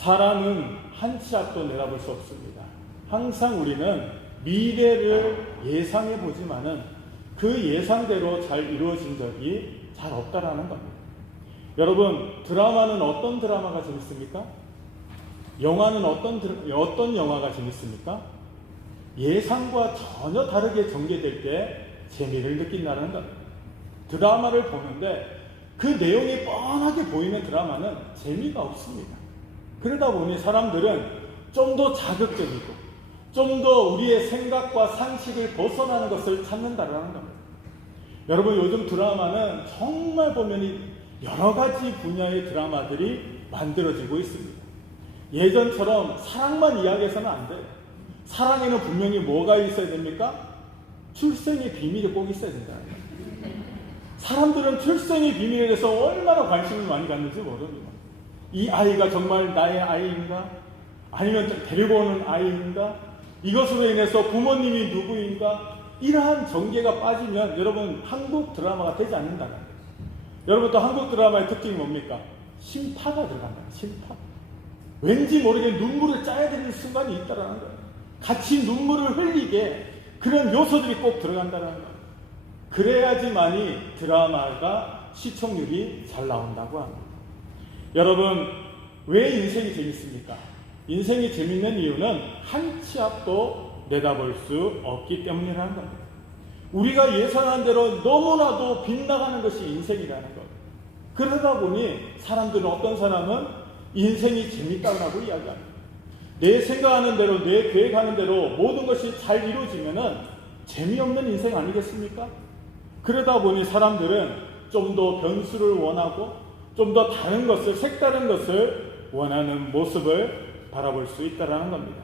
사람은 한 치 앞도 내다볼 수 없습니다. 항상 우리는 미래를 예상해 보지만은 그 예상대로 잘 이루어진 적이 잘 없다라는 겁니다. 여러분, 드라마는 어떤 드라마가 재밌습니까? 영화는 어떤 영화가 재밌습니까? 예상과 전혀 다르게 전개될 때 재미를 느낀다는 겁니다. 드라마를 보는데 그 내용이 뻔하게 보이는 드라마는 재미가 없습니다. 그러다 보니 사람들은 좀 더 자극적이고 좀 더 우리의 생각과 상식을 벗어나는 것을 찾는다는 겁니다. 여러분, 요즘 드라마는 정말 보면 여러 가지 분야의 드라마들이 만들어지고 있습니다. 예전처럼 사랑만 이야기해서는 안 돼요. 사랑에는 분명히 뭐가 있어야 됩니까? 출생의 비밀이 꼭 있어야 된다. 사람들은 출생의 비밀에 대해서 얼마나 관심을 많이 갖는지 모릅니다. 이 아이가 정말 나의 아이인가? 아니면 데리고 오는 아이인가? 이것으로 인해서 부모님이 누구인가? 이러한 전개가 빠지면 여러분 한국 드라마가 되지 않는다는 거예요. 여러분, 또 한국 드라마의 특징이 뭡니까? 심파가 들어간다. 심파. 왠지 모르게 눈물을 짜야 되는 순간이 있다라는 거예요. 같이 눈물을 흘리게 그런 요소들이 꼭 들어간다는 거예요. 그래야지만이 드라마가 시청률이 잘 나온다고 합니다. 여러분, 왜 인생이 재밌습니까? 인생이 재밌는 이유는 한 치 앞도 내다볼 수 없기 때문이라는 겁니다. 우리가 예상한 대로 너무나도 빗나가는 것이 인생이라는 것. 그러다 보니 사람들은, 어떤 사람은 인생이 재밌다고 이야기합니다. 내 생각하는 대로, 내 계획하는 대로 모든 것이 잘 이루어지면은 재미없는 인생 아니겠습니까? 그러다 보니 사람들은 좀 더 변수를 원하고 좀 더 다른 것을, 색다른 것을 원하는 모습을 바라볼 수 있다는 겁니다.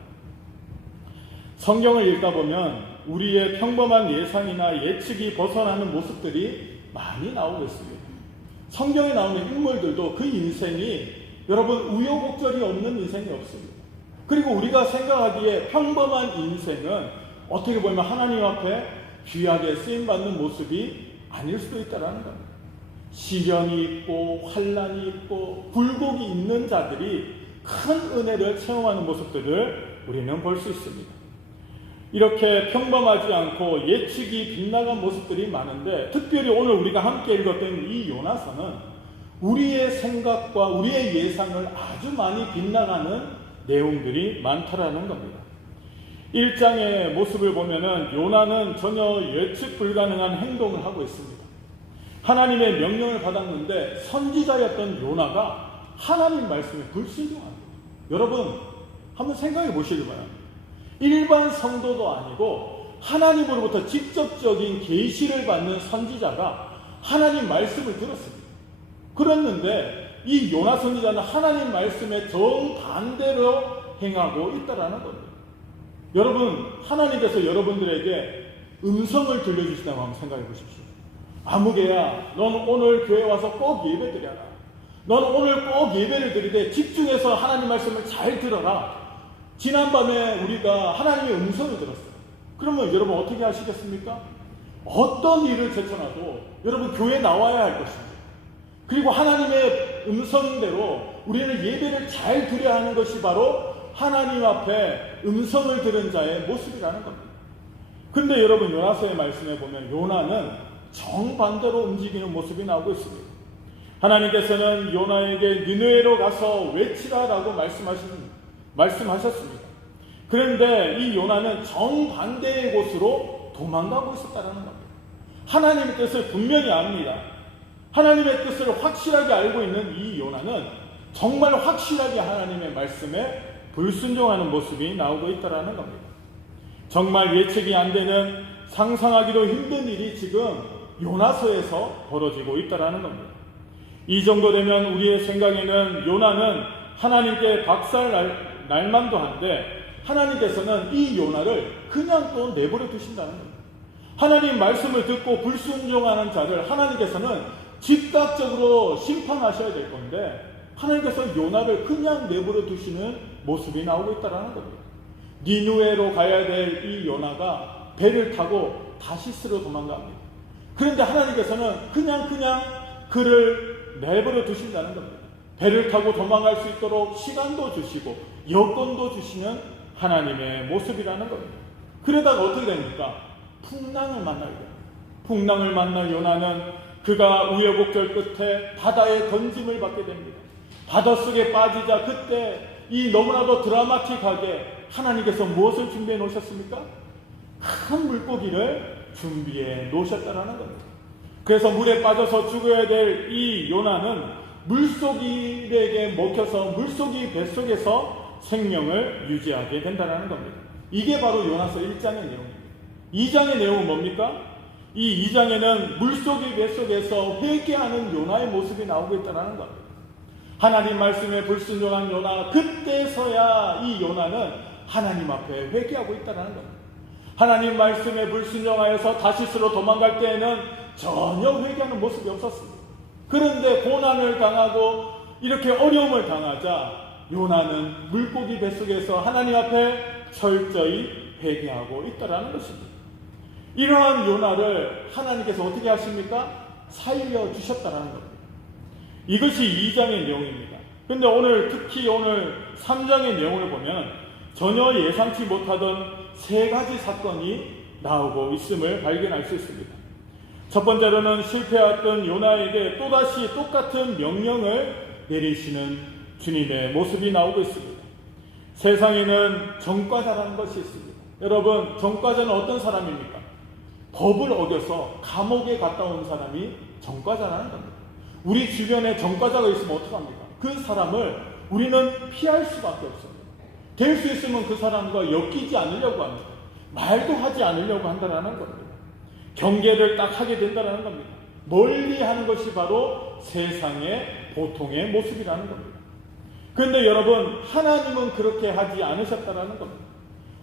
성경을 읽다 보면 우리의 평범한 예상이나 예측이 벗어나는 모습들이 많이 나오고 있습니다. 성경에 나오는 인물들도 그 인생이 여러분 우여곡절이 없는 인생이 없습니다. 그리고 우리가 생각하기에 평범한 인생은 어떻게 보면 하나님 앞에 귀하게 쓰임받는 모습이 아닐 수도 있다는 겁니다. 시련이 있고 환난이 있고 굴곡이 있는 자들이 큰 은혜를 체험하는 모습들을 우리는 볼 수 있습니다. 이렇게 평범하지 않고 예측이 빗나간 모습들이 많은데, 특별히 오늘 우리가 함께 읽었던 이 요나서는 우리의 생각과 우리의 예상을 아주 많이 빗나가는 내용들이 많다라는 겁니다. 1장의 모습을 보면은 요나는 전혀 예측 불가능한 행동을 하고 있습니다. 하나님의 명령을 받았는데 선지자였던 요나가 하나님 말씀에 불순종합니다. 여러분, 한번 생각해 보시기 바랍니다. 일반 성도도 아니고 하나님으로부터 직접적인 계시를 받는 선지자가 하나님 말씀을 들었습니다. 그랬는데 이 요나 선지자는 하나님 말씀에 정반대로 행하고 있다라는 겁니다. 여러분, 하나님께서 여러분들에게 음성을 들려주신다고 한번 생각해 보십시오. 아무개야, 넌 오늘 교회 와서 꼭 예배 드려라. 넌 오늘 꼭 예배를 드리되 집중해서 하나님 말씀을 잘 들어라. 지난밤에 우리가 하나님의 음성을 들었어요. 그러면 여러분 어떻게 하시겠습니까? 어떤 일을 제쳐놔도 여러분 교회에 나와야 할 것입니다. 그리고 하나님의 음성대로 우리는 예배를 잘 드려야 하는 것이 바로 하나님 앞에 음성을 들은 자의 모습이라는 겁니다. 근데 여러분, 요나서의 말씀에 보면 요나는 정반대로 움직이는 모습이 나오고 있습니다. 하나님께서는 요나에게 니느웨로 가서 외치라라고 말씀하셨습니다. 그런데 이 요나는 정반대의 곳으로 도망가고 있었다는 겁니다. 하나님의 뜻을 분명히 압니다. 하나님의 뜻을 확실하게 알고 있는 이 요나는 정말 확실하게 하나님의 말씀에 불순종하는 모습이 나오고 있다는 겁니다. 정말 예측이 안 되는, 상상하기도 힘든 일이 지금 요나서에서 벌어지고 있다는 겁니다. 이 정도 되면 우리의 생각에는 요나는 하나님께 박살 날만도 한데, 하나님께서는 이 요나를 그냥 또 내버려 두신다는 겁니다. 하나님 말씀을 듣고 불순종하는 자를 하나님께서는 즉각적으로 심판하셔야 될 건데, 하나님께서 요나를 그냥 내버려 두시는 모습이 나오고 있다는 겁니다. 니느웨로 가야 될 이 요나가 배를 타고 다시스로 도망갑니다. 그런데 하나님께서는 그냥 그를 내버려 두신다는 겁니다. 배를 타고 도망갈 수 있도록 시간도 주시고 여건도 주시는 하나님의 모습이라는 겁니다. 그러다가 어떻게 됩니까? 풍랑을 만나게 됩니다. 풍랑을 만난 요나는 그가 우여곡절 끝에 바다에 던짐을 받게 됩니다. 바닷속에 빠지자 그때 이 너무나도 드라마틱하게 하나님께서 무엇을 준비해 놓으셨습니까? 큰 물고기를 준비해 놓으셨다는 겁니다. 그래서 물에 빠져서 죽어야 될 이 요나는 물속일에게 먹혀서 물속이 뱃속에서 생명을 유지하게 된다는 겁니다. 이게 바로 요나서 1장의 내용입니다. 2장의 내용은 뭡니까? 이 2장에는 물속이 뱃속에서 회개하는 요나의 모습이 나오고 있다는 겁니다. 하나님 말씀에 불순종한 요나, 그때서야 이 요나는 하나님 앞에 회개하고 있다는 겁니다. 하나님 말씀에 불순종하여서 다시스로 도망갈 때에는 전혀 회개하는 모습이 없었습니다. 그런데 고난을 당하고 이렇게 어려움을 당하자 요나는 물고기 뱃속에서 하나님 앞에 철저히 회개하고 있다는 것입니다. 이러한 요나를 하나님께서 어떻게 하십니까? 살려주셨다는 겁니다. 이것이 2장의 내용입니다. 그런데 오늘 특히 오늘 3장의 내용을 보면 전혀 예상치 못하던 3가지 사건이 나오고 있음을 발견할 수 있습니다. 첫 번째로는 실패했던 요나에게 또다시 똑같은 명령을 내리시는 주님의 모습이 나오고 있습니다. 세상에는 전과자라는 것이 있습니다. 여러분, 전과자는 어떤 사람입니까? 법을 어겨서 감옥에 갔다 온 사람이 전과자라는 겁니다. 우리 주변에 전과자가 있으면 어떡합니까? 그 사람을 우리는 피할 수밖에 없습니다. 될 수 있으면 그 사람과 엮이지 않으려고 합니다. 말도 하지 않으려고 한다는 겁니다. 경계를 딱 하게 된다는 겁니다. 멀리 하는 것이 바로 세상의 보통의 모습이라는 겁니다. 그런데 여러분, 하나님은 그렇게 하지 않으셨다는 겁니다.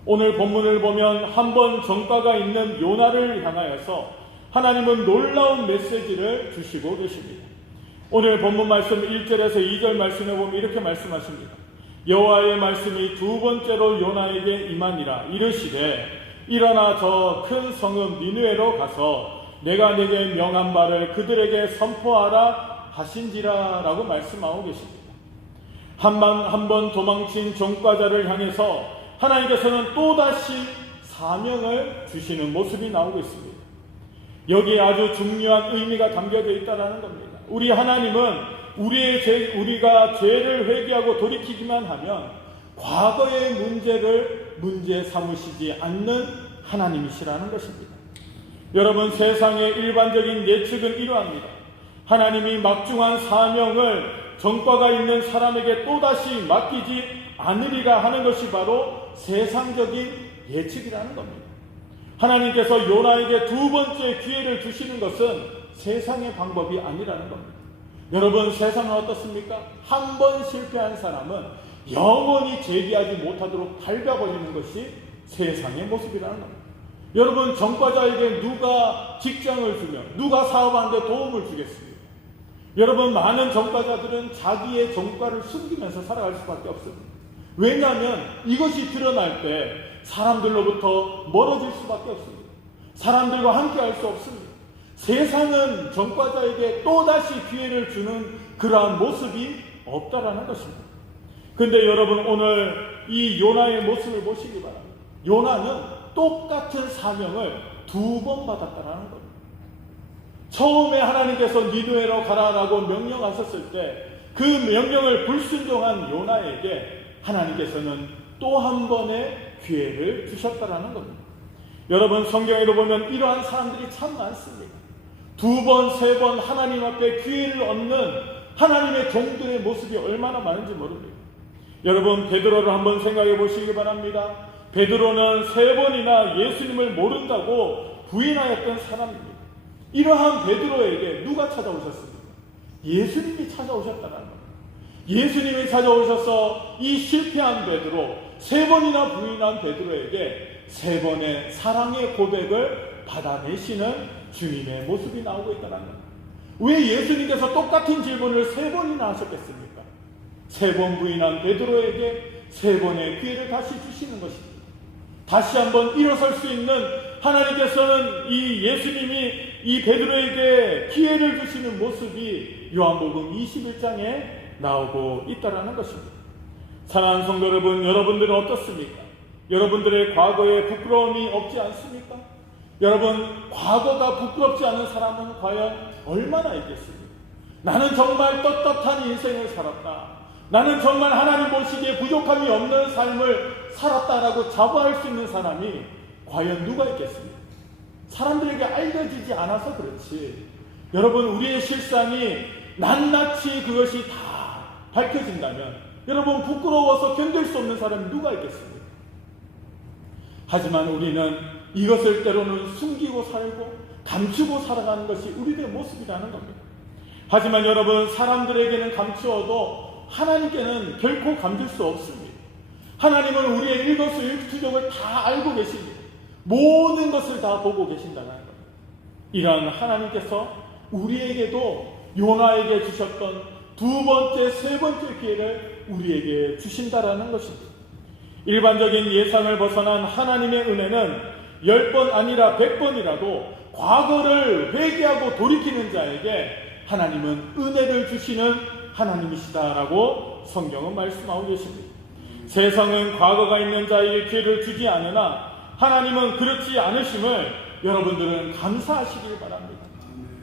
오늘 본문을 보면 한 번 전과가 있는 요나를 향하여서 하나님은 놀라운 메시지를 주시고 계십니다. 오늘 본문 말씀 1절에서 2절 말씀에 보면 이렇게 말씀하십니다. 여호와의 말씀이 2번째로 요나에게 임하니라. 이르시되 일어나 저 큰 성읍 니느웨로 가서 내가 내게 명한 바를 그들에게 선포하라 하신지라 라고 말씀하고 계십니다. 한 번 도망친 전과자를 향해서 하나님께서는 또다시 사명을 주시는 모습이 나오고 있습니다. 여기에 아주 중요한 의미가 담겨져 있다는 겁니다. 우리 하나님은 우리가 죄를 회개하고 돌이키기만 하면 과거의 문제를 문제 삼으시지 않는 하나님이시라는 것입니다. 여러분, 세상의 일반적인 예측은 이러합니다. 하나님이 막중한 사명을 전과가 있는 사람에게 또다시 맡기지 않으리라 하는 것이 바로 세상적인 예측이라는 겁니다. 하나님께서 요나에게 2번째 기회를 주시는 것은 세상의 방법이 아니라는 겁니다. 여러분, 세상은 어떻습니까? 한 번 실패한 사람은 영원히 재기하지 못하도록 밟아버리는 것이 세상의 모습이라는 겁니다. 여러분, 전과자에게 누가 직장을 주면, 누가 사업하는 데 도움을 주겠습니까? 여러분, 많은 전과자들은 자기의 전과를 숨기면서 살아갈 수밖에 없습니다. 왜냐하면 이것이 드러날 때 사람들로부터 멀어질 수밖에 없습니다. 사람들과 함께 할 수 없습니다. 세상은 전과자에게 또다시 기회를 주는 그러한 모습이 없다라는 것입니다. 그런데 여러분, 오늘 이 요나의 모습을 보시기 바랍니다. 요나는 똑같은 사명을 2번 받았다라는 겁니다. 처음에 하나님께서 니느웨로 가라라고 명령하셨을 때 그 명령을 불순종한 요나에게 하나님께서는 또 한 번의 기회를 주셨다라는 겁니다. 여러분, 성경에도 보면 이러한 사람들이 참 많습니다. 2번, 3번 하나님 앞에 기회를 얻는 하나님의 종들의 모습이 얼마나 많은지 모릅니다. 여러분, 베드로를 한번 생각해 보시기 바랍니다. 베드로는 3번이나 예수님을 모른다고 부인하였던 사람입니다. 이러한 베드로에게 누가 찾아오셨습니까? 예수님이 찾아오셨다는 겁니다. 예수님이 찾아오셔서 이 실패한 베드로, 3번이나 부인한 베드로에게 3번의 사랑의 고백을 받아내시는 주님의 모습이 나오고 있다는 겁니다. 왜 예수님께서 똑같은 질문을 3번이나 하셨겠습니까? 3번 부인한 베드로에게 3번의 기회를 다시 주시는 것입니다. 다시 한번 일어설 수 있는 하나님께서는 이 예수님이 이 베드로에게 기회를 주시는 모습이 요한복음 21장에 나오고 있다라는 것입니다. 사랑하는 성도 여러분, 여러분들은 어떻습니까? 여러분들의 과거에 부끄러움이 없지 않습니까? 여러분, 과거가 부끄럽지 않은 사람은 과연 얼마나 있겠습니까? 나는 정말 떳떳한 인생을 살았다. 나는 정말 하나님 보시기에 부족함이 없는 삶을 살았다라고 자부할 수 있는 사람이 과연 누가 있겠습니까? 사람들에게 알려지지 않아서 그렇지. 여러분, 우리의 실상이 낱낱이 그것이 다 밝혀진다면 여러분, 부끄러워서 견딜 수 없는 사람이 누가 있겠습니까? 하지만 우리는 이것을 때로는 숨기고 살고 감추고 살아가는 것이 우리들의 모습이라는 겁니다. 하지만 여러분, 사람들에게는 감추어도 하나님께는 결코 감출 수 없습니다. 하나님은 우리의 일거수일투족을 다 알고 계십니다. 모든 것을 다 보고 계신다는 겁니다. 이러한 하나님께서 우리에게도 요나에게 주셨던 두 번째, 세 번째 기회를 우리에게 주신다라는 것입니다. 일반적인 예상을 벗어난 하나님의 은혜는 10번 아니라 100번이라도 과거를 회개하고 돌이키는 자에게 하나님은 은혜를 주시는 하나님이시다라고 성경은 말씀하고 계십니다. 세상은 과거가 있는 자에게 기회를 주지 않으나 하나님은 그렇지 않으심을 여러분들은 감사하시길 바랍니다.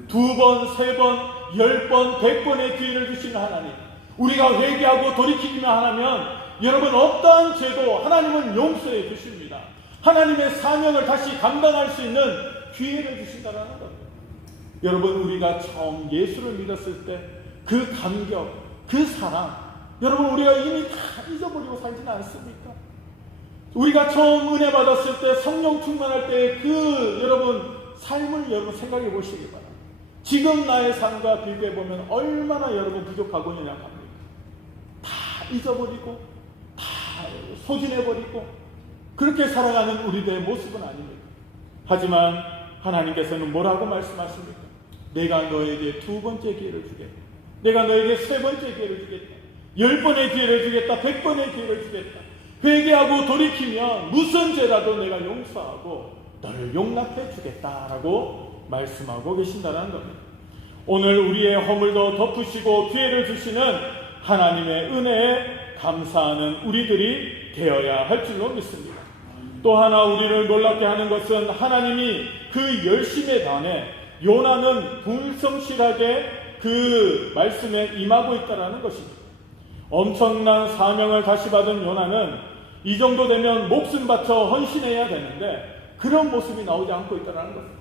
2번, 3번, 10번, 100번의 기회를 주시는 하나님, 우리가 회개하고 돌이키기만 하면 여러분 어떠한 죄도 하나님은 용서해 주십니다. 하나님의 사명을 다시 감당할 수 있는 기회를 주신다는 겁니다. 여러분, 우리가 처음 예수를 믿었을 때 그 감격, 그 사랑, 여러분 우리가 이미 다 잊어버리고 살지는 않습니까? 우리가 처음 은혜 받았을 때, 성령 충만할 때 그 여러분 삶을 여러분 생각해 보시기 바랍니다. 지금 나의 삶과 비교해 보면 얼마나 여러분 부족하고 연약합니까? 다 잊어버리고 다 소진해버리고 그렇게 살아가는 우리들의 모습은 아닙니다. 하지만 하나님께서는 뭐라고 말씀하십니까? 내가 너에게 2번째 기회를 주겠다. 내가 너에게 3번째 기회를 주겠다. 10번의 기회를 주겠다. 100번의 기회를 주겠다. 회개하고 돌이키면 무슨 죄라도 내가 용서하고 너를 용납해 주겠다라고 말씀하고 계신다는 겁니다. 오늘 우리의 허물도 덮으시고 기회를 주시는 하나님의 은혜에 감사하는 우리들이 되어야 할 줄로 믿습니다. 또 하나 우리를 놀랍게 하는 것은 하나님이 그 열심에 반해 요나는 불성실하게 그 말씀에 임하고 있다는 것입니다. 엄청난 사명을 다시 받은 요나는 이 정도 되면 목숨 바쳐 헌신해야 되는데 그런 모습이 나오지 않고 있다는 겁니다.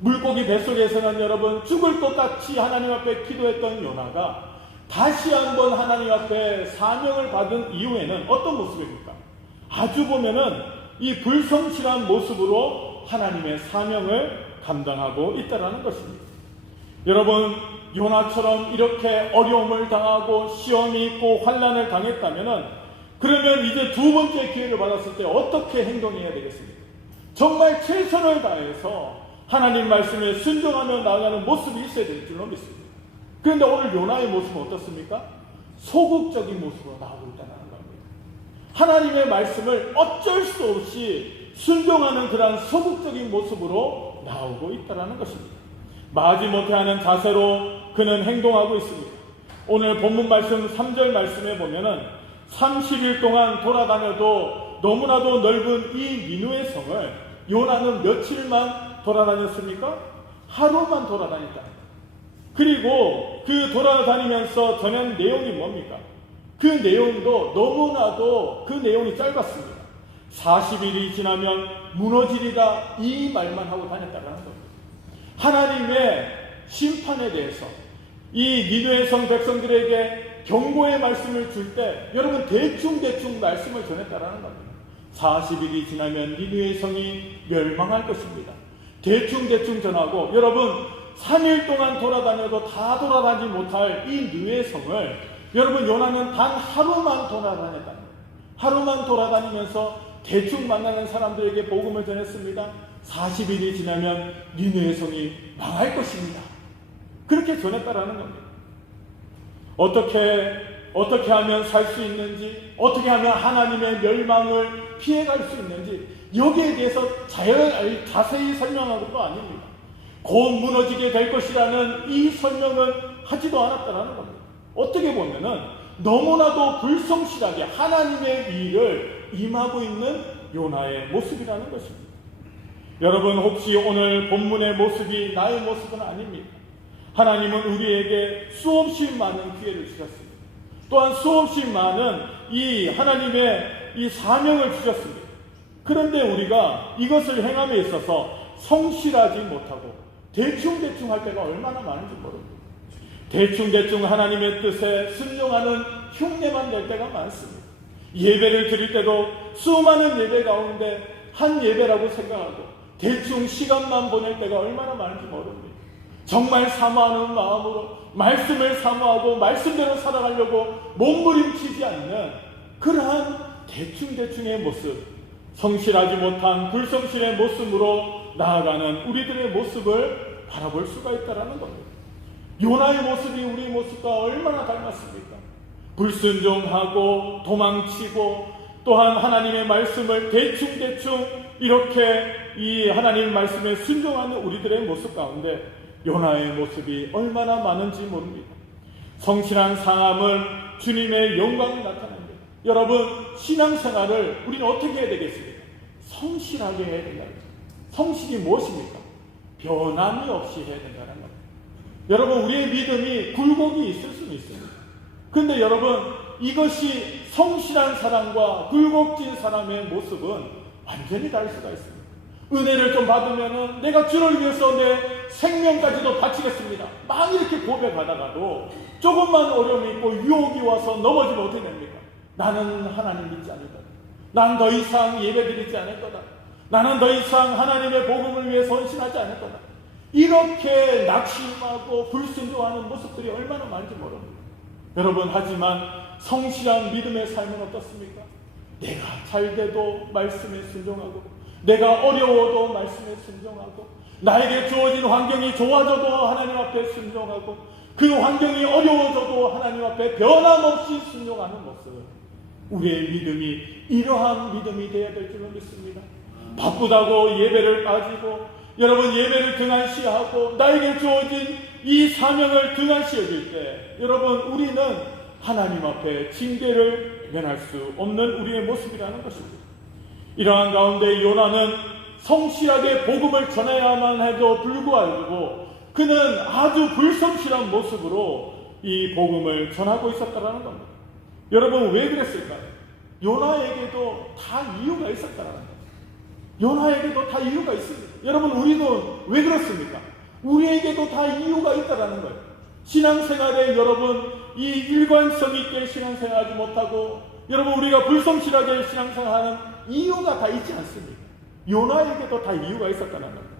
물고기 뱃속에서는 여러분 죽을 것 같이 하나님 앞에 기도했던 요나가 다시 한번 하나님 앞에 사명을 받은 이후에는 어떤 모습입니까? 아주 보면은 이 불성실한 모습으로 하나님의 사명을 감당하고 있다는 것입니다. 여러분, 요나처럼 이렇게 어려움을 당하고 시험이 있고 환난을 당했다면 그러면 이제 2번째 기회를 받았을 때 어떻게 행동해야 되겠습니까? 정말 최선을 다해서 하나님 말씀에 순종하며 나아가는 모습이 있어야 될 줄로 믿습니다. 그런데 오늘 요나의 모습은 어떻습니까? 소극적인 모습으로 나오고 있다는 겁니다. 하나님의 말씀을 어쩔 수 없이 순종하는 그러한 소극적인 모습으로 나오고 있다는 것입니다. 마지못해 하는 자세로 그는 행동하고 있습니다. 오늘 본문 말씀 3절 말씀에 보면은 30일 동안 돌아다녀도 너무나도 넓은 이 니느웨 성을 요나는 며칠만 돌아다녔습니까? 하루만 돌아다녔다. 그리고 그 돌아다니면서 전한 내용이 뭡니까? 그 내용도 너무나도 그 내용이 짧았습니다. 40일이 지나면 무너지리다 이 말만 하고 다녔다는 겁니다. 하나님의 심판에 대해서 이 니느웨 성 백성들에게 경고의 말씀을 줄 때 여러분 대충 말씀을 전했다라는 겁니다. 40일이 지나면 니느웨 성이 멸망할 것입니다. 대충 전하고 여러분 3일 동안 돌아다녀도 다 돌아다니지 못할 이 니느웨 성을 여러분 요나는 단 하루만 돌아다녔다는 거예요. 하루만 돌아다니면서 대충 만나는 사람들에게 복음을 전했습니다. 40일이 지나면 니느웨 성이 망할 것입니다. 그렇게 전했다라는 겁니다. 어떻게 하면 살 수 있는지, 어떻게 하면 하나님의 멸망을 피해갈 수 있는지 여기에 대해서 자세히 설명한 것도 아닙니다. 곧 무너지게 될 것이라는 이 설명을 하지도 않았다라는 겁니다. 어떻게 보면은 너무나도 불성실하게 하나님의 일을 임하고 있는 요나의 모습이라는 것입니다. 여러분, 혹시 오늘 본문의 모습이 나의 모습은 아닙니까? 하나님은 우리에게 수없이 많은 기회를 주셨습니다. 또한 수없이 많은 이 하나님의 이 사명을 주셨습니다. 그런데 우리가 이것을 행함에 있어서 성실하지 못하고 대충대충 할 때가 얼마나 많은지 모릅니다. 대충대충 하나님의 뜻에 순종하는 흉내만 낼 때가 많습니다. 예배를 드릴 때도 수많은 예배 가운데 한 예배라고 생각하고 대충 시간만 보낼 때가 얼마나 많은지 모릅니다. 정말 사모하는 마음으로 말씀을 사모하고 말씀대로 살아가려고 몸부림치지 않는 그러한 대충대충의 모습, 성실하지 못한 불성실의 모습으로 나아가는 우리들의 모습을 바라볼 수가 있다는 겁니다. 요나의 모습이 우리 모습과 얼마나 닮았습니까? 불순종하고 도망치고 또한 하나님의 말씀을 대충대충 이렇게 이 하나님 말씀에 순종하는 우리들의 모습 가운데 요나의 모습이 얼마나 많은지 모릅니다. 성실한 사람은 주님의 영광이 나타납니다. 여러분, 신앙생활을 우리는 어떻게 해야 되겠습니까? 성실하게 해야 된다는 거죠. 성실이 무엇입니까? 변함이 없이 해야 된다는 거예요. 여러분, 우리의 믿음이 굴곡이 있을 수는 있습니다. 그런데 여러분, 이것이 성실한 사람과 굴곡진 사람의 모습은 완전히 다를 수가 있습니다. 은혜를 좀 받으면은 내가 주를 위해서 내 생명까지도 바치겠습니다. 막 이렇게 고백하다가도 조금만 어려움이 있고 유혹이 와서 넘어지면 어떻게 됩니까? 나는 하나님 믿지 않을 거다. 난 더 이상 예배드리지 않을 거다. 나는 더 이상 하나님의 복음을 위해 헌신하지 않을 거다. 이렇게 낙심하고 불순종하는 모습들이 얼마나 많은지 모릅니다. 여러분, 하지만 성실한 믿음의 삶은 어떻습니까? 내가 잘돼도 말씀에 순종하고 내가 어려워도 말씀에 순종하고 나에게 주어진 환경이 좋아져도 하나님 앞에 순종하고 그 환경이 어려워져도 하나님 앞에 변함없이 순종하는 모습, 우리의 믿음이 이러한 믿음이 되어야 될 줄로 믿습니다. 바쁘다고 예배를 빠지고 여러분 예배를 등한시하고 나에게 주어진 이 사명을 등한시 여길 때 여러분 우리는 하나님 앞에 징계를 면할 수 없는 우리의 모습이라는 것입니다. 이러한 가운데 요나는 성실하게 복음을 전해야만 해도 불구하고 그는 아주 불성실한 모습으로 이 복음을 전하고 있었다는 겁니다. 여러분 왜 그랬을까요? 요나에게도 다 이유가 있었다는 겁니다. 요나에게도 다 이유가 있습니다. 여러분 우리도 왜 그렇습니까? 우리에게도 다 이유가 있다는 거예요. 신앙생활에 여러분 이 일관성 있게 신앙생활하지 못하고 여러분 우리가 불성실하게 신앙생활하는 이유가 다 있지 않습니까? 요나에게도 다 이유가 있었다는 겁니다.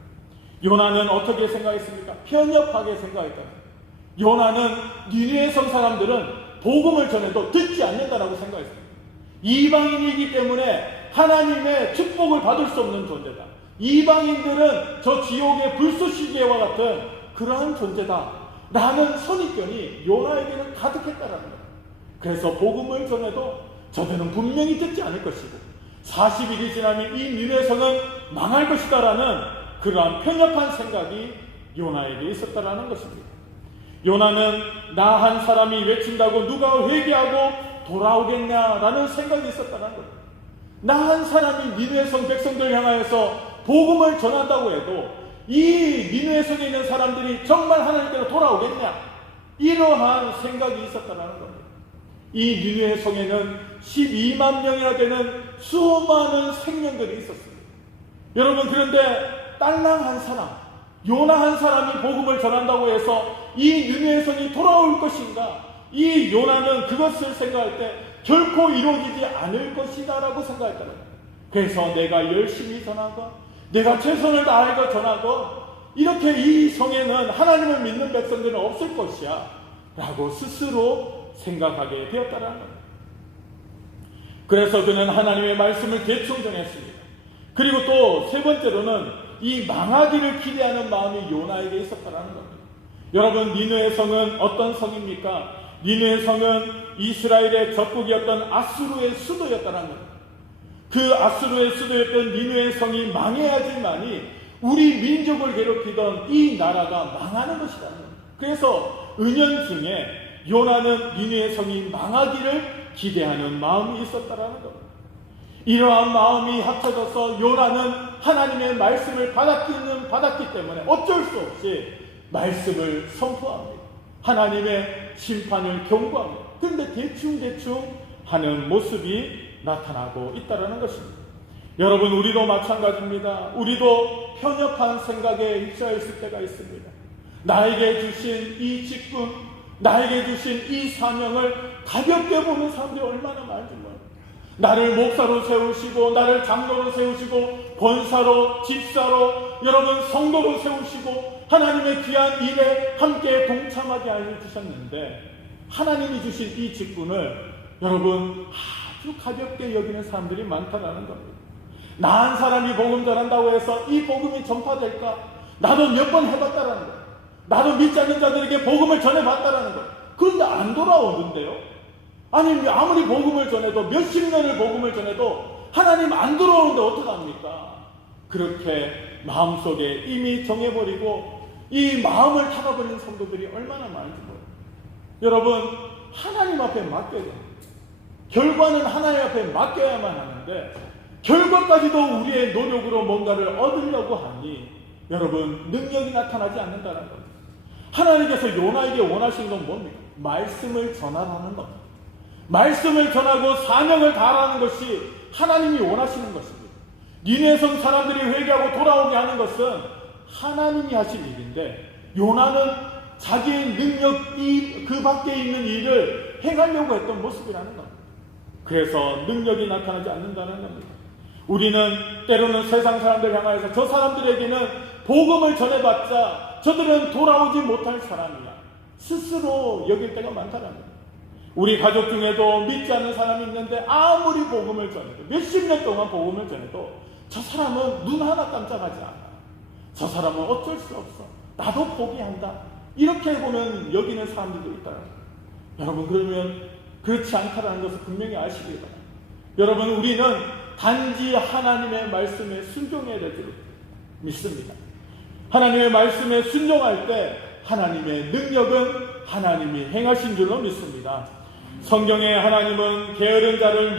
요나는 어떻게 생각했습니까? 편협하게 생각했다는 거예요. 요나는 니느웨 성 사람들은 복음을 전해도 듣지 않는다라고 생각했습니다. 이방인이기 때문에 하나님의 축복을 받을 수 없는 존재다. 이방인들은 저 지옥의 불쏘시개와 같은 그러한 존재다 라는 선입견이 요나에게는 가득했다라는 거예요. 그래서 복음을 전해도 저들은 분명히 듣지 않을 것이고 40일이 지나면 이 니느웨 성은 망할 것이다 라는 그러한 편협한 생각이 요나에게 있었다라는 것입니다. 요나는 나 한 사람이 외친다고 누가 회개하고 돌아오겠냐라는 생각이 있었다는 거예요. 나 한 사람이 니느웨 성 백성들 향하여서 복음을 전한다고 해도 이 니느웨 성에 있는 사람들이 정말 하나님께로 돌아오겠냐, 이러한 생각이 있었다는 겁니다. 이 니느웨 성에는 12만 명이나 되는 수많은 생명들이 있었습니다. 여러분 그런데 딸랑 한 사람, 요나 한 사람이 복음을 전한다고 해서 이 니느웨 성이 돌아올 것인가? 이 요나는 그것을 생각할 때 결코 이루어지지 않을 것이다 라고 생각했다는 거예요. 그래서 내가 열심히 전하고 내가 최선을 다하여 전하고 이렇게 이 성에는 하나님을 믿는 백성들은 없을 것이야 라고 스스로 생각하게 되었다는 거예요. 그래서 그는 하나님의 말씀을 대충 전했습니다. 그리고 또 세 번째로는 이 망하기를 기대하는 마음이 요나에게 있었다는 겁니다. 여러분 니느웨 성은 어떤 성입니까? 니느웨 성은 이스라엘의 적국이었던 아수르의 수도였다는 겁니다. 그 아수르의 수도였던 니느웨 성이 망해야지만이 우리 민족을 괴롭히던 이 나라가 망하는 것이라는 겁니다. 그래서 은연중에 요나는 니느웨 성이 망하기를 기대하는 마음이 있었다라는 겁니다. 이러한 마음이 합쳐져서 요나는 하나님의 말씀을 받았기 때문에 어쩔 수 없이 말씀을 선포합니다. 하나님의 심판을 경고합니다. 그런데 대충 하는 모습이 나타나고 있다는 것입니다. 여러분, 우리도 마찬가지입니다. 우리도 편협한 생각에 휩싸였을 때가 있습니다. 나에게 주신 이 직분, 나에게 주신 이 사명을 가볍게 보는 사람들이 얼마나 많은지 몰라요. 나를 목사로 세우시고, 나를 장로로 세우시고, 권사로, 집사로, 여러분 성도로 세우시고, 하나님의 귀한 일에 함께 동참하게 해주셨는데, 하나님이 주신 이 직분을 여러분 아주 가볍게 여기는 사람들이 많다라는 겁니다. 나 한 사람이 복음 전한다고 해서 이 복음이 전파될까? 나도 몇 번 해봤다라는 거예요. 나도 믿지 않는 자들에게 복음을 전해봤다라는 거예요. 그런데 안 돌아오는데요. 아니, 아무리 복음을 전해도 몇십 년을 복음을 전해도 하나님 안 들어오는데 어떡합니까? 그렇게 마음속에 이미 정해버리고 이 마음을 타가버린 성도들이 얼마나 많은지 몰라요. 여러분, 하나님 앞에 맡겨야 됩니다. 결과는 하나님 앞에 맡겨야만 하는데, 결과까지도 우리의 노력으로 뭔가를 얻으려고 하니 여러분 능력이 나타나지 않는다는 겁니다. 하나님께서 요나에게 원하시는 건 뭡니까? 말씀을 전하라는 겁니다. 말씀을 전하고 사명을 다하라는 것이 하나님이 원하시는 것입니다. 니느웨 성 사람들이 회개하고 돌아오게 하는 것은 하나님이 하실 일인데, 요나는 자기의 능력 그 밖에 있는 일을 행하려고 했던 모습이라는 겁니다. 그래서 능력이 나타나지 않는다는 겁니다. 우리는 때로는 세상 사람들 향하여서 저 사람들에게는 복음을 전해봤자 저들은 돌아오지 못할 사람이야, 스스로 여길 때가 많다는 겁니다. 우리 가족 중에도 믿지 않는 사람이 있는데 아무리 복음을 전해도, 몇십 년 동안 복음을 전해도 저 사람은 눈 하나 깜짝하지 않아. 저 사람은 어쩔 수 없어, 나도 포기한다, 이렇게 보면 여기는 사람들도 있다는 거예요. 여러분, 그러면 그렇지 않다라는 것을 분명히 아시기 바랍니다. 여러분, 우리는 단지 하나님의 말씀에 순종해야 될 줄 믿습니다. 하나님의 말씀에 순종할 때 하나님의 능력은 하나님이 행하신 줄로 믿습니다. 성경에 하나님은 게으른 자를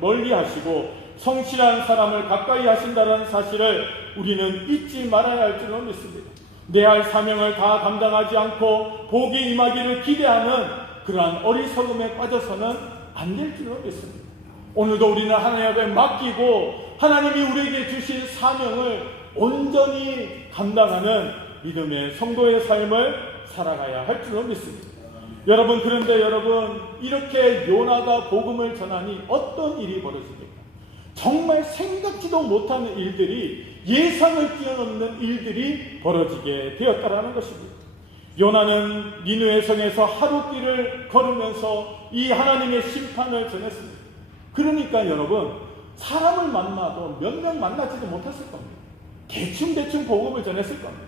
멀리 하시고 성실한 사람을 가까이 하신다는 사실을 우리는 잊지 말아야 할 줄로 믿습니다. 내 할 사명을 다 감당하지 않고 복이 임하기를 기대하는 그러한 어리석음에 빠져서는 안 될 줄로 믿습니다. 오늘도 우리는 하나님 앞에 맡기고 하나님이 우리에게 주신 사명을 온전히 감당하는 믿음의 성도의 삶을 살아가야 할 줄로 믿습니다. 여러분, 그런데 여러분, 이렇게 요나가 복음을 전하니 어떤 일이 벌어집니까? 정말 생각지도 못하는 일들이, 예상을 뛰어넘는 일들이 벌어지게 되었다라는 것입니다. 요나는 니느웨 성에서 하루길을 걸으면서 이 하나님의 심판을 전했습니다. 그러니까 여러분, 사람을 만나도 몇 명 만나지도 못했을 겁니다. 대충 복음을 전했을 겁니다.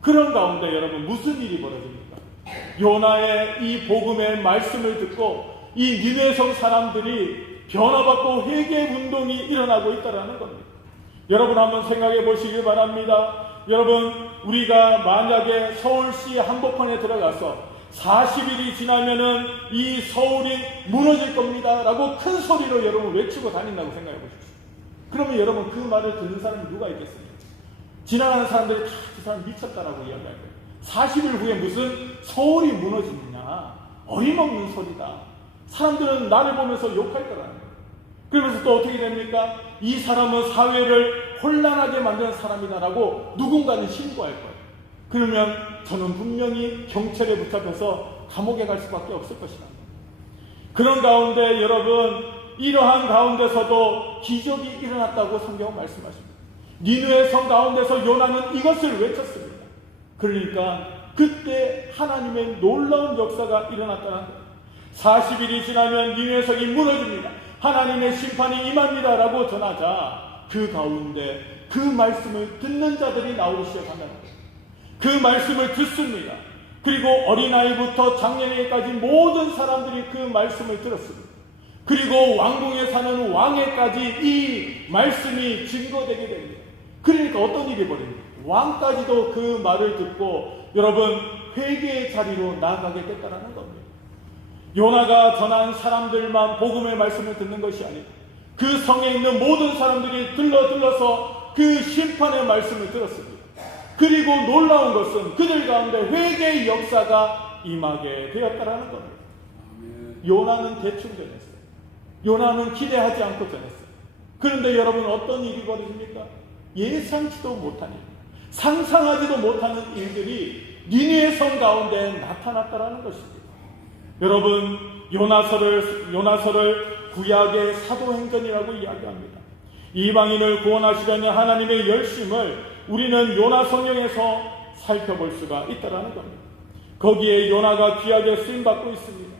그런 가운데 여러분, 무슨 일이 벌어집니까? 요나의 이 복음의 말씀을 듣고 이 니느웨 성 사람들이 변화받고 회개 운동이 일어나고 있다는 겁니다. 여러분, 한번 생각해 보시기 바랍니다. 여러분, 우리가 만약에 서울시 한복판에 들어가서 40일이 지나면은 이 서울이 무너질 겁니다 라고 큰 소리로 여러분 외치고 다닌다고 생각해 보십시오. 그러면 여러분, 그 말을 듣는 사람이 누가 있겠습니까? 지나가는 사람들이 다 그 사람 미쳤다라고 이야기할 거예요. 40일 후에 무슨 서울이 무너지느냐, 어림없는 소리다. 사람들은 나를 보면서 욕할 거라는 거예요. 그러면서 또 어떻게 됩니까? 이 사람은 사회를 혼란하게 만드는 사람이다라고 누군가는 신고할 거예요. 그러면 저는 분명히 경찰에 붙잡혀서 감옥에 갈 수밖에 없을 것이다. 그런 가운데 여러분, 이러한 가운데서도 기적이 일어났다고 성경은 말씀하십니다. 니느웨 성 가운데서 요나는 이것을 외쳤습니다. 그러니까 그때 하나님의 놀라운 역사가 일어났다는 거예요. 40일이 지나면 니느웨 성이 무너집니다, 하나님의 심판이 임합니다 라고 전하자 그 가운데 그 말씀을 듣는 자들이 나오기 시작한다는 거예요. 그 말씀을 듣습니다. 그리고 어린아이부터 장년에까지 모든 사람들이 그 말씀을 들었습니다. 그리고 왕궁에 사는 왕에까지 이 말씀이 증거되게 됩니다. 그러니까 어떤 일이 벌어집니까? 왕까지도 그 말을 듣고 여러분 회개의 자리로 나아가게 됐다는 겁니다. 요나가 전한 사람들만 복음의 말씀을 듣는 것이 아니고 그 성에 있는 모든 사람들이 들러서 그 심판의 말씀을 들었습니다. 그리고 놀라운 것은 그들 가운데 회개의 역사가 임하게 되었다는 겁니다. 요나는 대충 전했어요. 요나는 기대하지 않고 전했어요. 그런데 여러분, 어떤 일이 벌어집니까? 예상치도 못한 일, 상상하지도 못하는 일들이 니느웨 성 가운데 나타났다는 것입니다. 여러분, 요나서를 구약의 사도행전이라고 이야기합니다. 이방인을 구원하시려는 하나님의 열심을 우리는 요나 성경에서 살펴볼 수가 있다는 겁니다. 거기에 요나가 귀하게 쓰임받고 있습니다.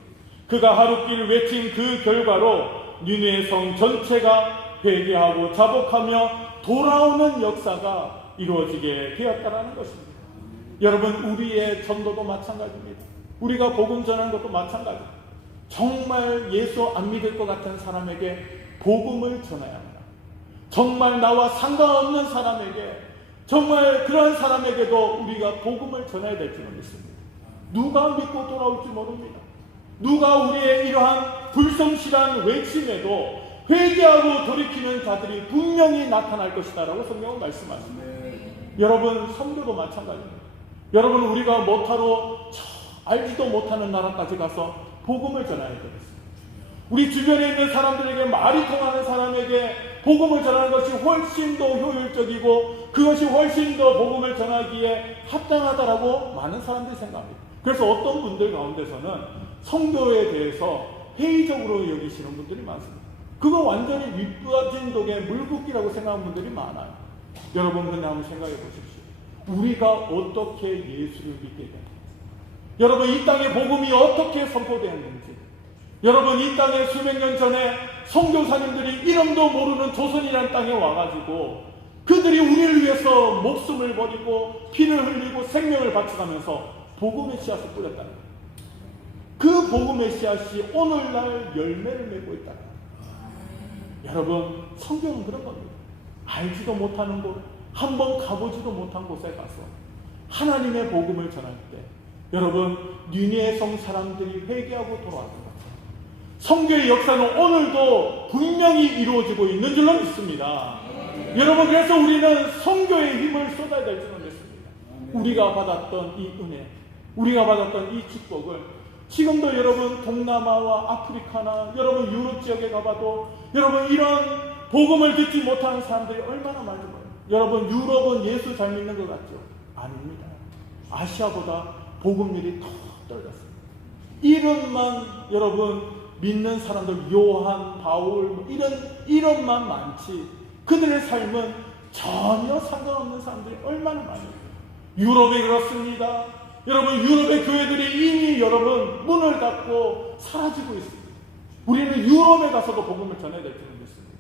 그가 하룻길 외친 그 결과로 니느웨 성 전체가 회개하고 자복하며 돌아오는 역사가 이루어지게 되었다는 것입니다. 여러분, 우리의 전도도 마찬가지입니다. 우리가 복음 전하는 것도 마찬가지입니다. 정말 예수 안 믿을 것 같은 사람에게 복음을 전해야 합니다. 정말 나와 상관없는 사람에게, 정말 그런 사람에게도 우리가 복음을 전해야 될 줄은 믿습니다. 누가 믿고 돌아올지 모릅니다. 누가 우리의 이러한 불성실한 외침에도 회개하고 돌이키는 자들이 분명히 나타날 것이다 라고 성경은 말씀하십니다. 여러분, 선교도 마찬가지입니다. 여러분, 우리가 못하러 알지도 못하는 나라까지 가서 복음을 전해야 되겠습니다. 우리 주변에 있는 사람들에게, 말이 통하는 사람에게 복음을 전하는 것이 훨씬 더 효율적이고 그것이 훨씬 더 복음을 전하기에 합당하다라고 많은 사람들이 생각합니다. 그래서 어떤 분들 가운데서는 성교에 대해서 회의적으로 여기시는 분들이 많습니다. 그거 완전히 밑빠진 독에 물 붓기라고 생각하는 분들이 많아요. 여러분, 근데 한번 생각해 보십시오. 우리가 어떻게 예수를 믿게 되는지, 여러분, 이 땅에 복음이 어떻게 선포되었는지, 여러분, 이 땅에 수백 년 전에 선교사님들이 이름도 모르는 조선이라는 땅에 와가지고 그들이 우리를 위해서 목숨을 버리고 피를 흘리고 생명을 바쳐가면서 복음의 씨앗을 뿌렸다는 거예요. 그 복음의 씨앗이 오늘날 열매를 맺고 있다는 거예요. 여러분, 성경은 그런 겁니다. 알지도 못하는 곳, 한번 가보지도 못한 곳에 가서 하나님의 복음을 전할 때, 여러분, 니느웨 성 사람들이 회개하고 돌아왔던 것처럼 성교의 역사는 오늘도 분명히 이루어지고 있는 줄로 믿습니다. 여러분, 그래서 우리는 성교의 힘을 쏟아야 될 줄로 믿습니다. 우리가 받았던 이 은혜, 우리가 받았던 이 축복을 지금도 여러분, 동남아와 아프리카나 여러분 유럽 지역에 가봐도 여러분, 이런 복음을 듣지 못하는 사람들이 얼마나 많은 거예요. 여러분, 유럽은 예수 잘 믿는 것 같죠? 아닙니다. 아시아보다 복음률이 더 떨어졌습니다. 이름만 여러분 믿는 사람들, 요한, 바울, 이름만 많지 그들의 삶은 전혀 상관없는 사람들이 얼마나 많아요. 유럽이 그렇습니다. 여러분, 유럽의 교회들이 이미 여러분 문을 닫고 사라지고 있습니다. 우리는 유럽에 가서도 복음을 전해야 될 줄은 믿습니다.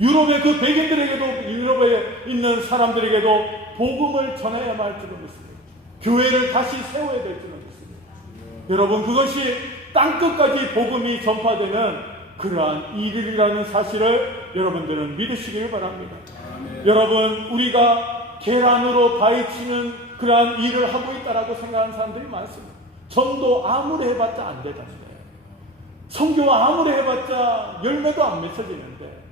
유럽의 그 백인들에게도, 유럽에 있는 사람들에게도 복음을 전해야만 할 줄은 믿습니다. 교회를 다시 세워야 될 줄은 믿습니다. 여러분, 그것이 땅끝까지 복음이 전파되는 그러한 일이라는 사실을 여러분들은 믿으시길 바랍니다. 여러분, 우리가 계란으로 바위치는 그러한 일을 하고 있다라고 생각하는 사람들이 많습니다. 전도 아무리 해봤자 안 되잖아요. 선교 아무리 해봤자 열매도 안 맺혀지는데,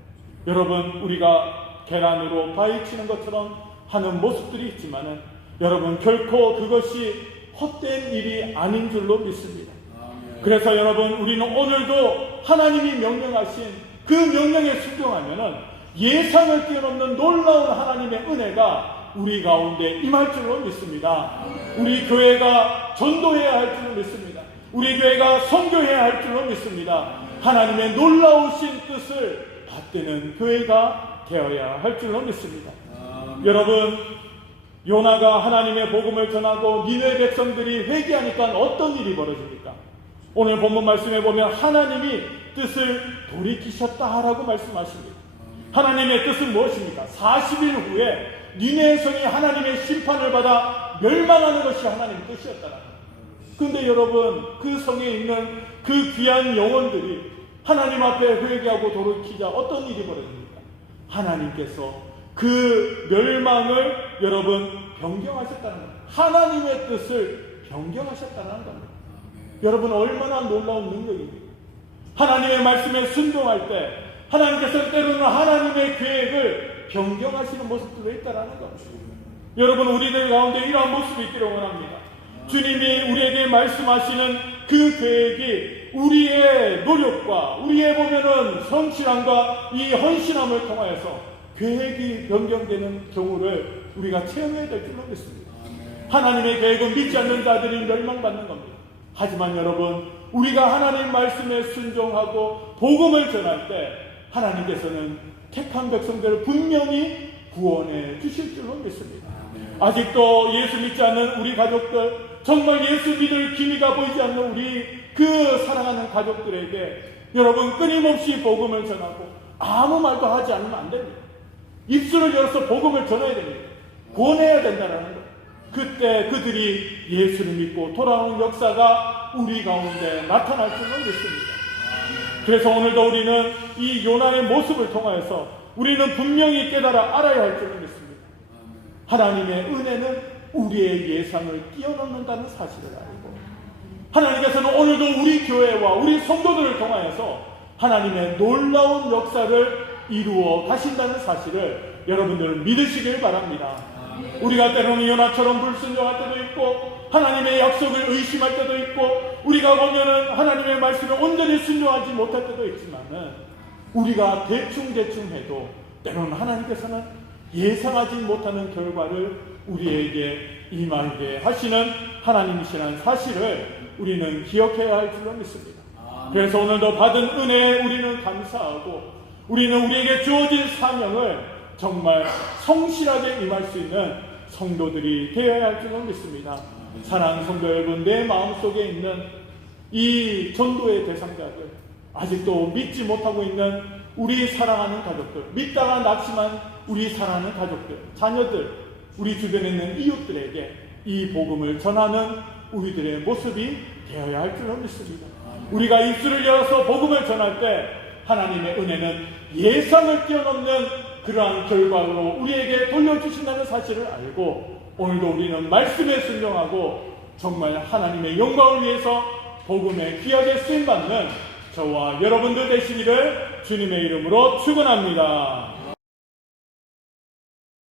여러분, 우리가 계란으로 바위치는 것처럼 하는 모습들이 있지만은 여러분, 결코 그것이 헛된 일이 아닌 줄로 믿습니다. 그래서 여러분, 우리는 오늘도 하나님이 명령하신 그 명령에 순종하면은 예상을 뛰어넘는 놀라운 하나님의 은혜가 우리 가운데 임할 줄로 믿습니다. 우리 교회가 전도해야 할 줄로 믿습니다. 우리 교회가 선교해야 할 줄로 믿습니다. 하나님의 놀라우신 뜻을 받드는 교회가 되어야 할 줄로 믿습니다. 여러분, 요나가 하나님의 복음을 전하고 니느웨 백성들이 회개하니까 어떤 일이 벌어집니까? 오늘 본문 말씀에 보면 하나님이 뜻을 돌이키셨다라고 말씀하십니다. 하나님의 뜻은 무엇입니까? 40일 후에 니느웨 성이 하나님의 심판을 받아 멸망하는 것이 하나님의 뜻이었다는 거예요. 그런데 여러분, 그 성에 있는 그 귀한 영혼들이 하나님 앞에 회개하고 돌이키자 어떤 일이 벌어집니까? 하나님께서 그 멸망을 여러분 변경하셨다는 거예요. 하나님의 뜻을 변경하셨다는 겁니다. 여러분, 얼마나 놀라운 능력입니까? 하나님의 말씀에 순종할 때 하나님께서 때로는 하나님의 계획을 변경하시는 모습도 있다는 겁니다. 여러분, 우리들 가운데 이러한 모습이 있기를 원합니다. 주님이 우리에게 말씀하시는 그 계획이 우리의 노력과 우리의 보면은 성실함과 이 헌신함을 통하여서 계획이 변경되는 경우를 우리가 체험해야 될 줄로 믿습니다. 하나님의 계획은 믿지 않는 자들이 멸망받는 겁니다. 하지만 여러분, 우리가 하나님 말씀에 순종하고 복음을 전할 때 하나님께서는 택한 백성들을 분명히 구원해 주실 줄로 믿습니다. 아직도 예수 믿지 않는 우리 가족들, 정말 예수 믿을 기미가 보이지 않는 우리 그 사랑하는 가족들에게 여러분, 끊임없이 복음을 전하고 아무 말도 하지 않으면 안 됩니다. 입술을 열어서 복음을 전해야 됩니다. 권해야 된다는 것. 그때 그들이 예수를 믿고 돌아오는 역사가 우리 가운데 나타날 줄은 믿습니다. 그래서 오늘도 우리는 이 요나의 모습을 통하여서 우리는 분명히 깨달아 알아야 할 줄은 믿습니다. 하나님의 은혜는 우리의 예상을 뛰어넘는다는 사실을 알고, 하나님께서는 오늘도 우리 교회와 우리 성도들을 통하여서 하나님의 놀라운 역사를 이루어 가신다는 사실을 여러분들은 믿으시길 바랍니다. 우리가 때로는 요나처럼 불순종할 때도 있고 하나님의 약속을 의심할 때도 있고 우리가 보면은 하나님의 말씀에 온전히 순종하지 못할 때도 있지만은 우리가 대충 해도 때로는 하나님께서는 예상하지 못하는 결과를 우리에게 임하게 하시는 하나님이시라는 사실을 우리는 기억해야 할 줄로 믿습니다. 그래서 오늘도 받은 은혜에 우리는 감사하고 우리는 우리에게 주어진 사명을 정말 성실하게 임할 수 있는 성도들이 되어야 할 줄로 믿습니다. 사랑하는 성도 여러분, 내 마음속에 있는 이 전도의 대상자들, 아직도 믿지 못하고 있는 우리 사랑하는 가족들, 믿다가 낙심한 우리 사랑하는 가족들, 자녀들, 우리 주변에 있는 이웃들에게 이 복음을 전하는 우리들의 모습이 되어야 할 줄로 믿습니다. 우리가 입술을 열어서 복음을 전할 때 하나님의 은혜는 예상을 뛰어넘는 그러한 결과로 우리에게 돌려주신다는 사실을 알고 오늘도 우리는 말씀에 순종하고 정말 하나님의 영광을 위해서 복음에 귀하게 쓰임받는 저와 여러분들 되시기를 주님의 이름으로 축원합니다.